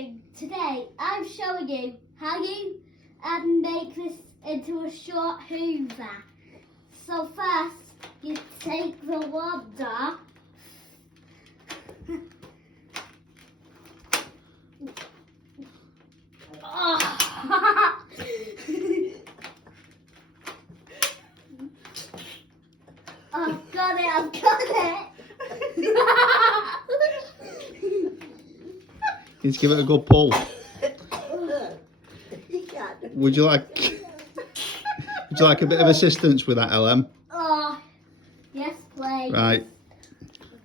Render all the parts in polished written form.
watching. Today I'm showing you how you make this into a short hoover. So first you take the water I've got it. Let's give it a good pull. Would you like a bit of assistance with that, LM? Oh, yes, please. Right.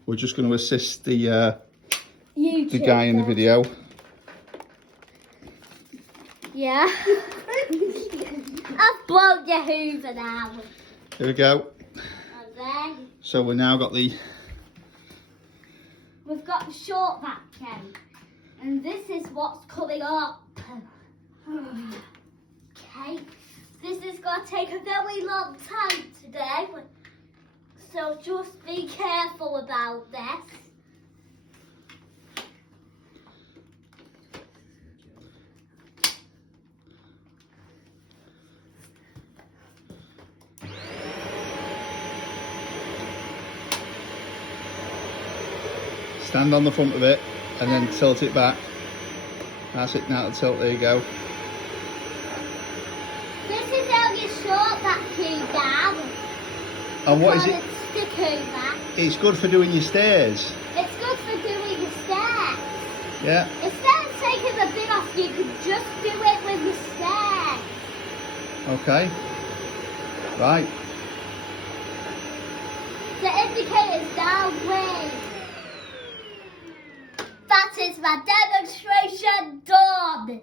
We're just going to assist the YouTuber. guy in the video. Yeah. I've blown your hoover now. Here we go. And then So we've now got we've got the short vacuum. And this is what's coming up. Okay. This is going to take a very long time today. So just be careful about this. stand on the front of it and then tilt it back. That's it, now tilt, there you go. This is only a short vacuum down. And what is it? It's stick over. It's good for doing your stairs. It's good for doing the stairs. Yeah. Instead of taking the bit off, you could just do it with the stairs. Okay. Right. The indicator's downwind. That is my demonstration done.